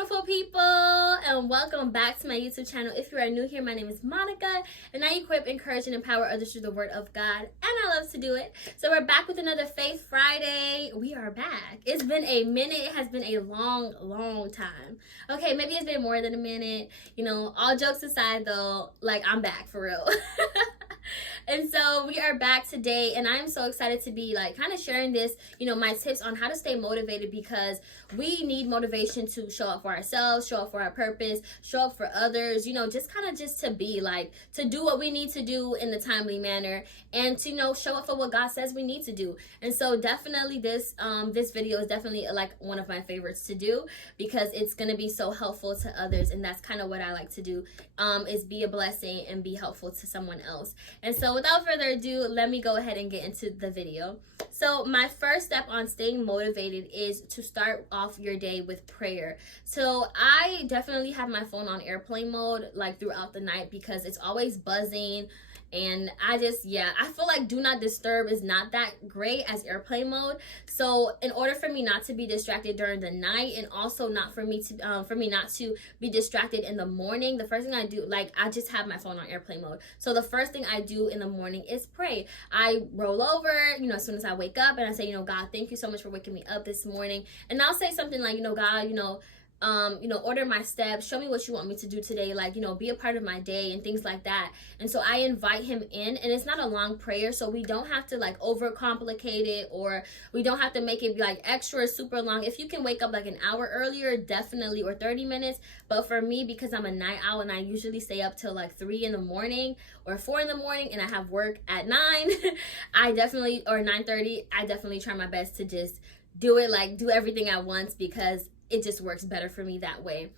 beautiful people, and welcome back to my YouTube channel. If you are new here, my name is Monica, and I equip, encourage, and empower others through the word of God, and I love to do it. So we're back with another Faith Friday. We are back. It's been a minute. It has been a long time. Okay, maybe it's been more than a minute. You know, all jokes aside though, like, I'm back for real. And so we are back today, and I'm so excited to be like kind of sharing this, my tips on how to stay motivated, because we need motivation to show up for ourselves, show up for our purpose, show up for others, just to be like, to do what we need to do in the timely manner, and to, show up for what God says we need to do. And so definitely this video is definitely like one of my favorites to do, because it's going to be so helpful to others. And that's kind of what I like to do, is be a blessing and be helpful to someone else. And so without further ado, let me go ahead and get into the video. So my first step on staying motivated is to start off your day with prayer. So I definitely have my phone on airplane mode like throughout the night, because it's always buzzing. And I feel like do not disturb is not that great as airplane mode. So in order for me not to be distracted during the night, and also not for me not to be distracted in the morning, the first thing I do, like, I just have my phone on airplane mode. So the first thing I do in the morning is pray. I roll over, as soon as I wake up, and I say, God, thank you so much for waking me up this morning. And I'll say something like, God, order my steps, show me what you want me to do today, like, be a part of my day and things like that. And so I invite him in, and it's not a long prayer, so we don't have to like overcomplicate it, or we don't have to make it like extra super long. If you can wake up like an hour earlier, definitely, or 30 minutes. But for me, because I'm a night owl and I usually stay up till like 3 in the morning or 4 in the morning, and I have work at 9, or 9:30, I definitely try my best to just do it, like do everything at once, because it just works better for me that way.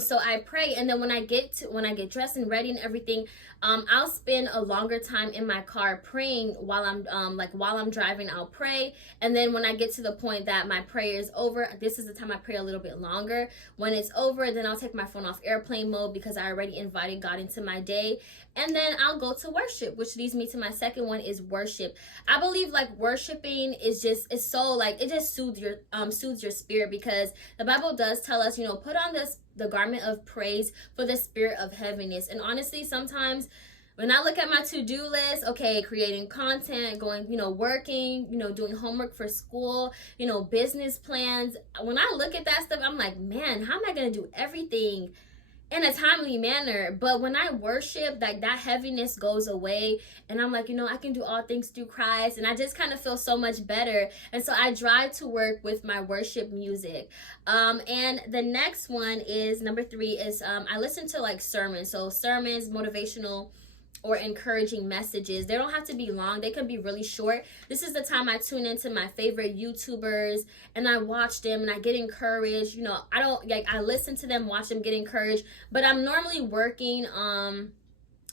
So I pray, and then when I get dressed and ready and everything, I'll spend a longer time in my car praying while I'm driving. I'll pray, and then when I get to the point that my prayer is over, this is the time I pray a little bit longer. When it's over, then I'll take my phone off airplane mode, because I already invited God into my day. And then I'll go to worship, which leads me to my second one, is worship. I believe like worshiping is so like, it just soothes your spirit, because the Bible does tell us, put on the garment of praise for the spirit of heaviness. And honestly, sometimes when I look at my to-do list, okay, creating content, going, working, doing homework for school, business plans, when I look at that stuff, I'm like, man, how am I going to do everything in a timely manner? But when I worship, like, that heaviness goes away, and I'm like, I can do all things through Christ, and I just kind of feel so much better. And so I drive to work with my worship music. And the next one is number 3 is I listen to like sermons. So sermons, motivational or encouraging messages. They don't have to be long, they can be really short. This is the time I tune into my favorite YouTubers, and I watch them and I get encouraged. I listen to them, watch them, get encouraged. But I'm normally working,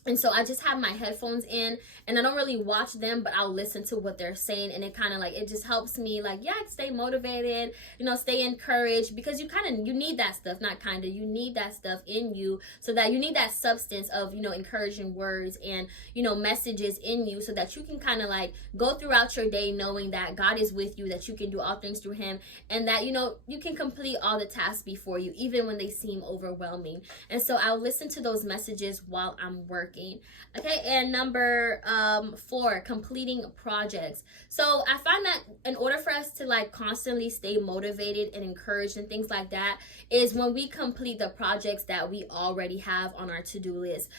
and so I just have my headphones in, and I don't really watch them, but I'll listen to what they're saying. And it kind of like, it just helps me like, stay motivated, stay encouraged, because you need that stuff, you need that stuff in you, so that you need that substance of, encouraging words and, messages in you, so that you can kind of like go throughout your day knowing that God is with you, that you can do all things through him, and that, you can complete all the tasks before you, even when they seem overwhelming. And so I'll listen to those messages while I'm working. Okay, and number 4, completing projects. So I find that in order for us to like constantly stay motivated and encouraged and things like that, is when we complete the projects that we already have on our to-do list.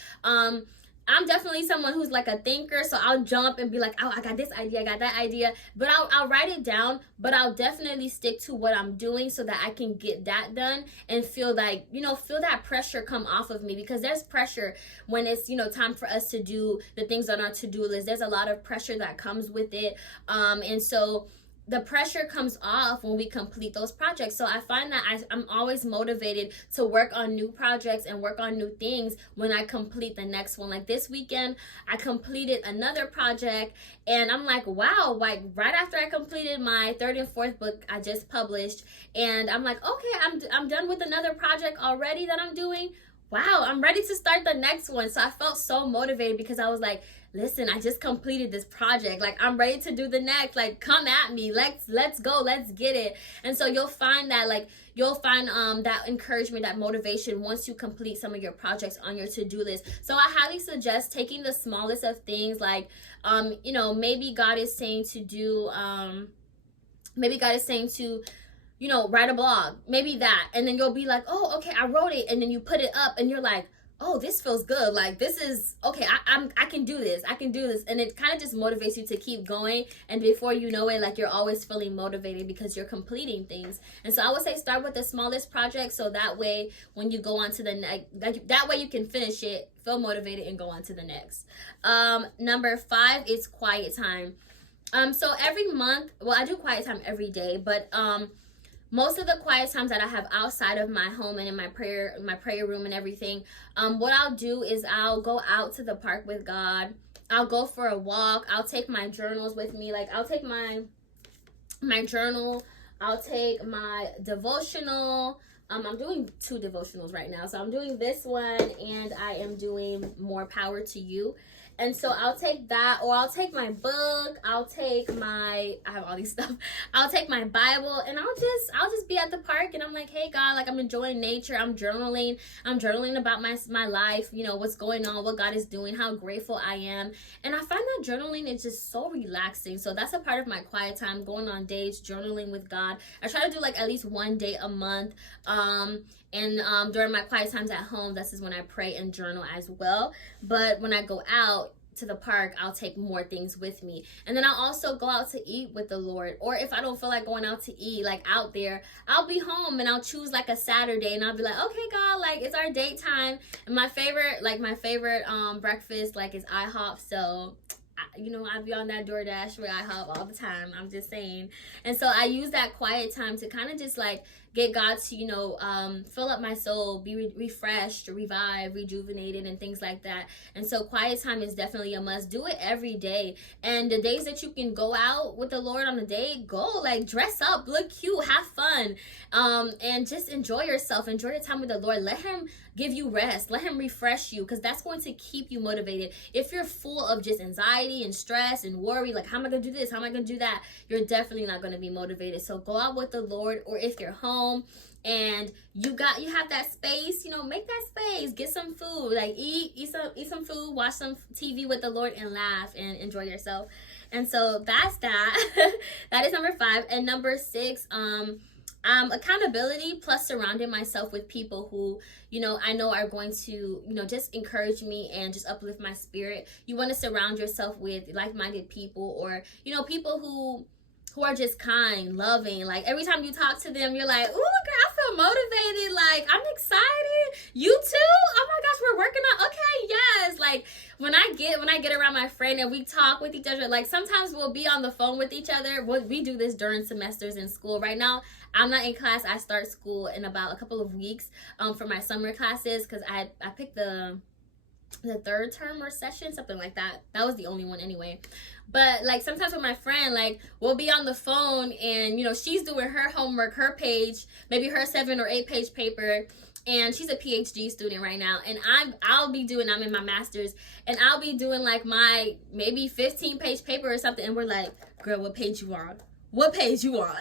I'm definitely someone who's like a thinker, so I'll jump and be like, oh, I got this idea, I got that idea, but I'll write it down, but I'll definitely stick to what I'm doing, so that I can get that done and feel like, feel that pressure come off of me, because there's pressure when it's, time for us to do the things on our to-do list. There's a lot of pressure that comes with it, and so the pressure comes off when we complete those projects. So I find that I'm always motivated to work on new projects and work on new things when I complete the next one. Like this weekend, I completed another project, and I'm like, wow, like right after I completed my 3rd and 4th book I just published, and I'm like, okay, I'm done with another project already that I'm doing. Wow, I'm ready to start the next one. So I felt so motivated, because I was like, listen, I just completed this project. Like, I'm ready to do the next. Like, come at me. Let's go. Let's get it. And so you'll find that, like, you'll find that encouragement, that motivation once you complete some of your projects on your to-do list. So I highly suggest taking the smallest of things, like, you know, maybe God is saying to do, you know, write a blog, maybe that. And then you'll be like, oh, okay, I wrote it. And then you put it up and you're like, oh, this feels good. Like, this is okay. I can do this. I can do this. And it kind of just motivates you to keep going. And before you know it, like, you're always feeling motivated because you're completing things. And so I would say start with the smallest project. So that way, when you go on to the next, that way you can finish it, feel motivated, and go on to the next. Number 5 is quiet time. So every month, well, I do quiet time every day, but most of the quiet times that I have outside of my home and in my prayer room and everything, what I'll do is I'll go out to the park with God. I'll go for a walk. I'll take my journals with me. Like, I'll take my journal. I'll take my devotional. I'm doing 2 devotionals right now. So I'm doing this one, and I am doing More Power to You. And so I'll take that, or I'll take my book, I'll take I have all these stuff. I'll take my Bible, and I'll just be at the park, and I'm like, hey God, like, I'm enjoying nature. I'm journaling about my life, you know, what's going on, what God is doing, how grateful I am. And I find that journaling is just so relaxing. So that's a part of my quiet time, going on dates, journaling with God. I try to do, like, at least one day a month. And during my quiet times at home, this is when I pray and journal as well. But when I go out to the park, I'll take more things with me. And then I'll also go out to eat with the Lord. Or if I don't feel like going out to eat, like, out there, I'll be home and I'll choose, like, a Saturday, and I'll be like, okay, God, like, it's our date time. And my favorite breakfast, like, is IHOP. So, you know, I be on that DoorDash with IHOP all the time. I'm just saying. And so I use that quiet time to kind of just, like, get God to, you know, fill up my soul, be refreshed, revived, rejuvenated, and things like that. And so quiet time is definitely a must. Do it every day. And the days that you can go out with the Lord on a date, go, like, dress up, look cute, have fun, and just enjoy yourself. Enjoy your time with the Lord. Let him give you rest. Let him refresh you, because that's going to keep you motivated. If you're full of just anxiety and stress and worry, like, how am I going to do this? How am I going to do that? You're definitely not going to be motivated. So go out with the Lord, or if you're home and you have that space, you know, make that space, get some food, like, eat some food, watch some TV with the Lord, and laugh and enjoy yourself. And so that's that. That is number 5. And number 6, accountability, plus surrounding myself with people who, you know, I know are going to, you know, just encourage me and just uplift my spirit. You want to surround yourself with like-minded people, or, you know, people who are just kind, loving. Like, every time you talk to them, you're like, ooh, girl, I feel motivated. Like, I'm excited. You too? Oh my gosh, we're working on, okay, yes. Like, when I get around my friend and we talk with each other, like, sometimes we'll be on the phone with each other. We do this during semesters in school. Right now, I'm not in class. I start school in about a couple of weeks for my summer classes, because I picked the 3rd term or session, something like that. That was the only one anyway. But, like, sometimes with my friend, like, we'll be on the phone, and, you know, she's doing her homework, her page, maybe her 7 or 8 page paper, and she's a PhD student right now, and I'm in my master's, and I'll be doing, like, my maybe 15 page paper or something, and we're like, girl, what page you on? What page you on?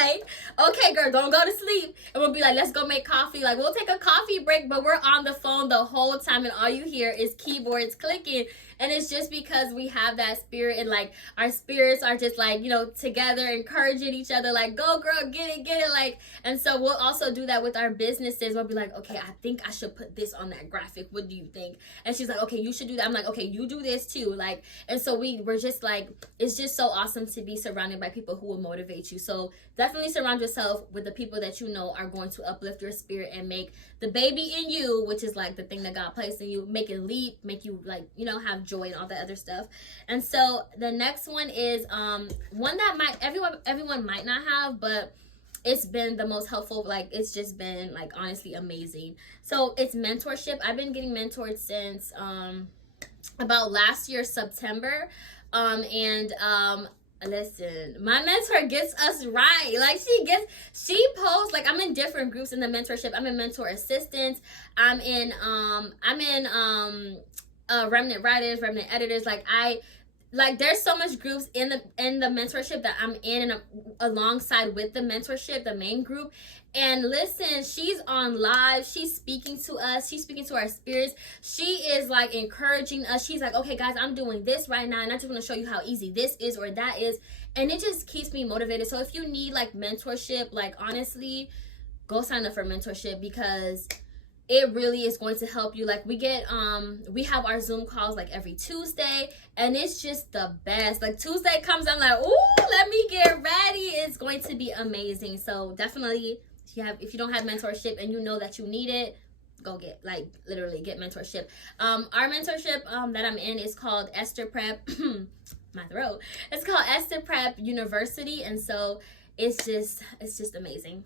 Like, okay, girl, don't go to sleep. And we'll be like, let's go make coffee. Like, we'll take a coffee break, but we're on the phone the whole time, and all you hear is keyboards clicking. And it's just because we have that spirit, and, like, our spirits are just, like, you know, together, encouraging each other, like, go girl, get it. Like, and so we'll also do that with our businesses. We'll be like, okay, I think I should put this on that graphic. What do you think? And she's like, okay, you should do that. I'm like, okay, you do this too. Like, and so we're just like, it's just so awesome to be surrounded by people who will motivate you. So definitely surround yourself with the people that you know are going to uplift your spirit and make the baby in you, which is, like, the thing that God placed in you, make it leap, make you, like, you know, have joy and all that other stuff. And so the next one is one that everyone might not have, but it's been the most helpful. Like, it's just been, like, honestly amazing. So it's mentorship. I've been getting mentored since about last year, September. Listen, my mentor gets us right. Like, she posts, like, I'm in different groups in the mentorship. I'm in mentor assistance. I'm in Remnant Writers, Remnant Editors. Like there's so much groups in the mentorship that I'm in, and alongside with the mentorship, the main group. And listen, she's on live, she's speaking to us, she's speaking to our spirits, she is like encouraging us. She's like, okay guys, I'm doing this right now, and I just want to show you how easy this is or that is. And it just keeps me motivated. So if you need like mentorship, like honestly, go sign up for mentorship, because it really is going to help you. Like we have our Zoom calls like every Tuesday, and it's just the best. Like Tuesday comes, I'm like, ooh, let me get ready. It's going to be amazing. So definitely, if you don't have mentorship and you know that you need it, go get, like, literally get mentorship. Our mentorship that I'm in is called Esther Prep. My throat. It's called Esther Prep University, and so it's just amazing.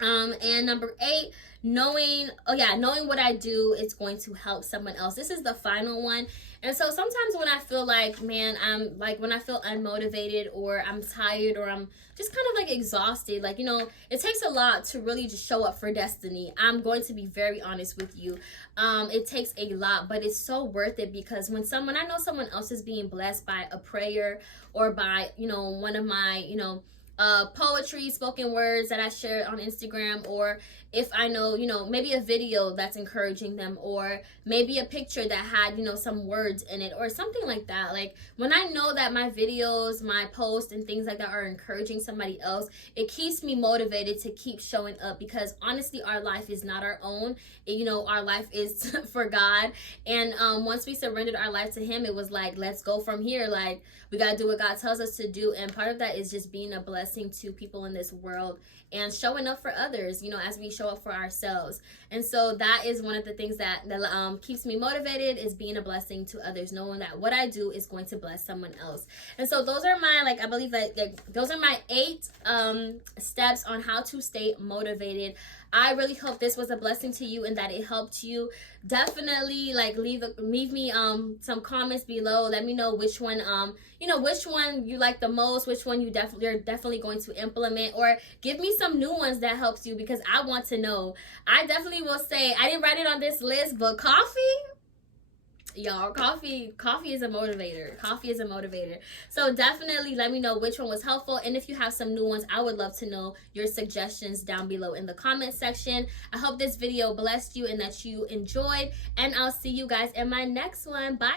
And number 8, knowing what I do is going to help someone else. This is the final one. And so sometimes when I feel like, man, when I feel unmotivated, or I'm tired, or I'm just kind of like exhausted, like, you know, it takes a lot to really just show up for destiny. I'm going to be very honest with you. It takes a lot, but it's so worth it, because when I know someone else is being blessed by a prayer, or by, you know, one of my, you know, poetry, spoken words that I shared on Instagram, or if I know, you know, maybe a video that's encouraging them, or maybe a picture that had, you know, some words in it, or something like that. Like when I know that my videos, my posts, and things like that are encouraging somebody else, it keeps me motivated to keep showing up, because honestly, our life is not our own. You know, our life is for God. And once we surrendered our life to Him, it was like, let's go from here. Like, we got to do what God tells us to do. And part of that is just being a blessing to people in this world, and showing up for others, you know, as we show up for ourselves. And so that is one of the things that keeps me motivated, is being a blessing to others, knowing that what I do is going to bless someone else. And so those are my, like, I believe that those are my 8 steps on how to stay motivated. I really hope this was a blessing to you and that it helped you. Definitely, like, leave me some comments below. Let me know which one which one you like the most, which one you're definitely going to implement, or give me some new ones that helps you, because I want to know. I definitely will say, I didn't write it on this list, but coffee, y'all, coffee is a motivator. Coffee is a motivator. So definitely let me know which one was helpful, and if you have some new ones, I would love to know your suggestions down below in the comment section. I hope this video blessed you and that you enjoyed, and I'll see you guys in my next one. Bye.